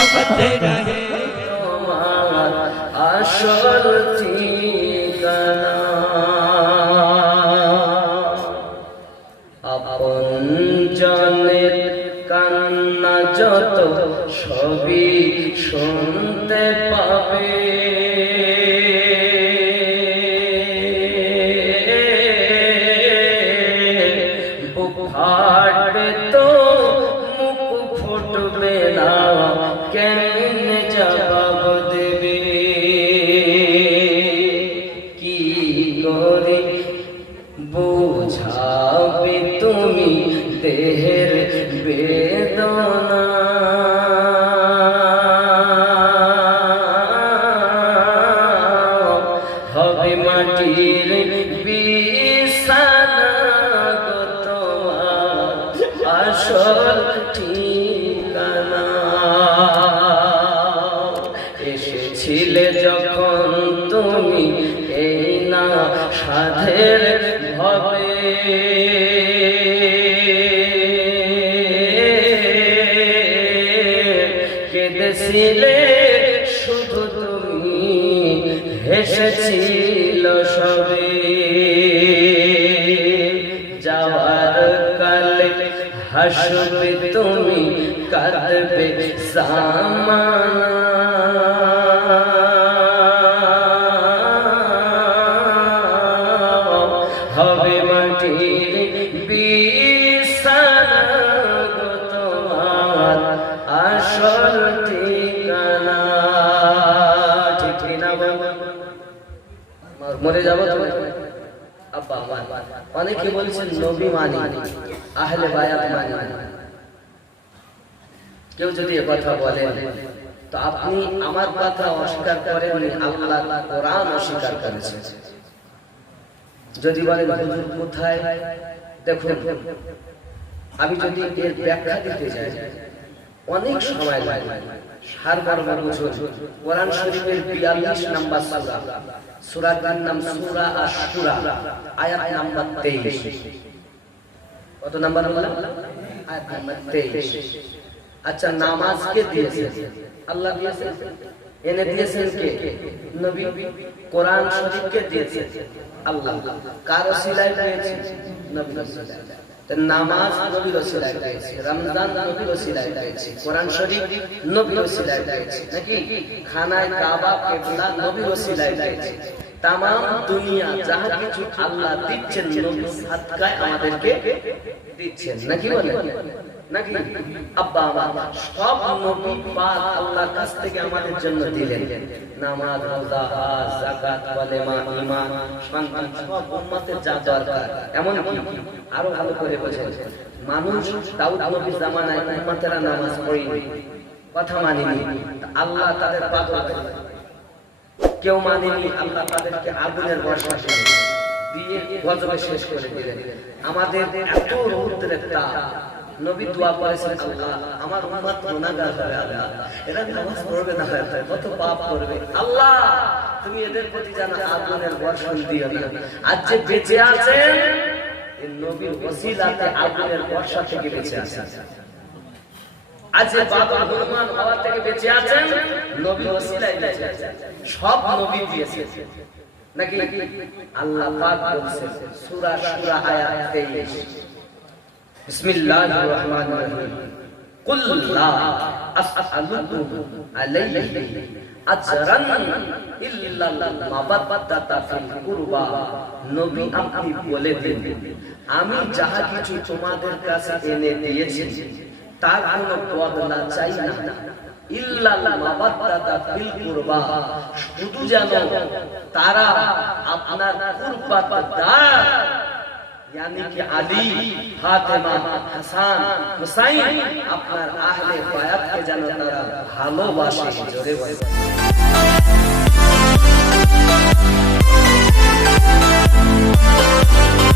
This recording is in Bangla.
मोहब्बत रहे তোমার আসল ঠিকানা আপন জনের কান্না যত সবই বোঝাবে তুমি দেহের বেদনা। হবে মাটির বিছানা তোমার আসল ঠিকানা। এসেছিলে যখন তুমি এই না সাধের কেঁদেছিলে শুধু তুমি হেসেছিল সবে যাওয়ার কালে হাসবে তুমি কাঁদবে সামানা মরে যাব অনেকে বলছেন নবী মানি, আহলে বায়াত মানি। কেউ যদি কথা বলেন, তো আপনি আমার কথা অস্বীকার করেন আল্লাহ কোরআন অস্বীকার করেছেন। যদি বলেন হুজুর, কোথায়? দেখুন, আমি যদি এর ব্যাখ্যা দিতে যাই, অনেক সময় লাগে সারবার বুঝুন কোরআন শরীফের বিয়াল্লিশ নাম্বার সূরা সূরাটার নাম? সূরা আশ-শুরা, আয়াত নাম্বার 23 কত নাম্বার বললাম? আয়াত নাম্বার 23 আচ্ছা নামাজ কে দিয়েছে আল্লাহ দিয়েছে এনে দিয়েছেন কে নবী কোরআন শরীফ কে দিয়েছে আল্লাহ। কার ওসিলায় পেয়েছে? নবী নামাজ নবীর ওসিলায় পেয়েছে, রমজান নবীর ওসিলায় পেয়েছে, কোরআন শরীফ নবীর ওসিলায় পেয়েছে। নাকি? খানায় কাবা, কিবলা নবীর ওসিলায় পেয়েছে। তাম দুনিয়া যাহা কিছু আল্লাহ দিচ্ছেন, নবী সাদকায় আমাদেরকে দিচ্ছেন। নাকি বলে? নাকি? আব্বা সব নবী পাক কাছ থেকে আমাদের জন্য দিলেন। নামাজ, রোজা যাকাত সন্তান, সব উম্মতের যা দরকার। এমন কি আরও ভালো করে মানুষ দাউদ নবীর জামানায় উম্মতেরা নামাজ পড়েনি, কথা মানেনি আল্লাহ তাদের কেউ মানেনি আল্লাহ তাদেরকে আগুনের বর্ষা দিয়ে গজবে শেষ করে দিলেন। আমাদের এত রৌদ্রের তাপ নবী দোয়া করেছেন আল্লাহ, আমার উম্মত গুনাহগার হবে আল্লাহ। এরা নামাজ পড়বে না কত পাপ করবে। আল্লাহ, তুমি এদের প্রতি জানা আগুনের বর্ষণ দিও না। আজ যে বেঁচে আছেন নবীর ওসিলাতে আগুনের বর্ষা থেকে বেঁচে আছেন আজ থেকে বেঁচে আছেন নবী সব নবী নাকি? আল্লাহ পাক বলছেন, সূরা সূরা আয়াত 23 বিসমিল্লাহির রহমানির রহিম। কুল লা আসআলুকুম আলাইহি আজরান ইল্লাল মাবাদাতা ফিল কুরবা। নবী আপনি বলে দিন, আমি যাহা কিছু তোমাদের কাছে এনে দিয়েছি, তার কোনো বদলা চাই না। শুধু যেন তারা আপনার কুরবাদার यानी कि अली फातिमा হাসান হুসাইন আপনার আহলে বায়াত কে যেন তারা ভালোবাসে জোরে বলে Thank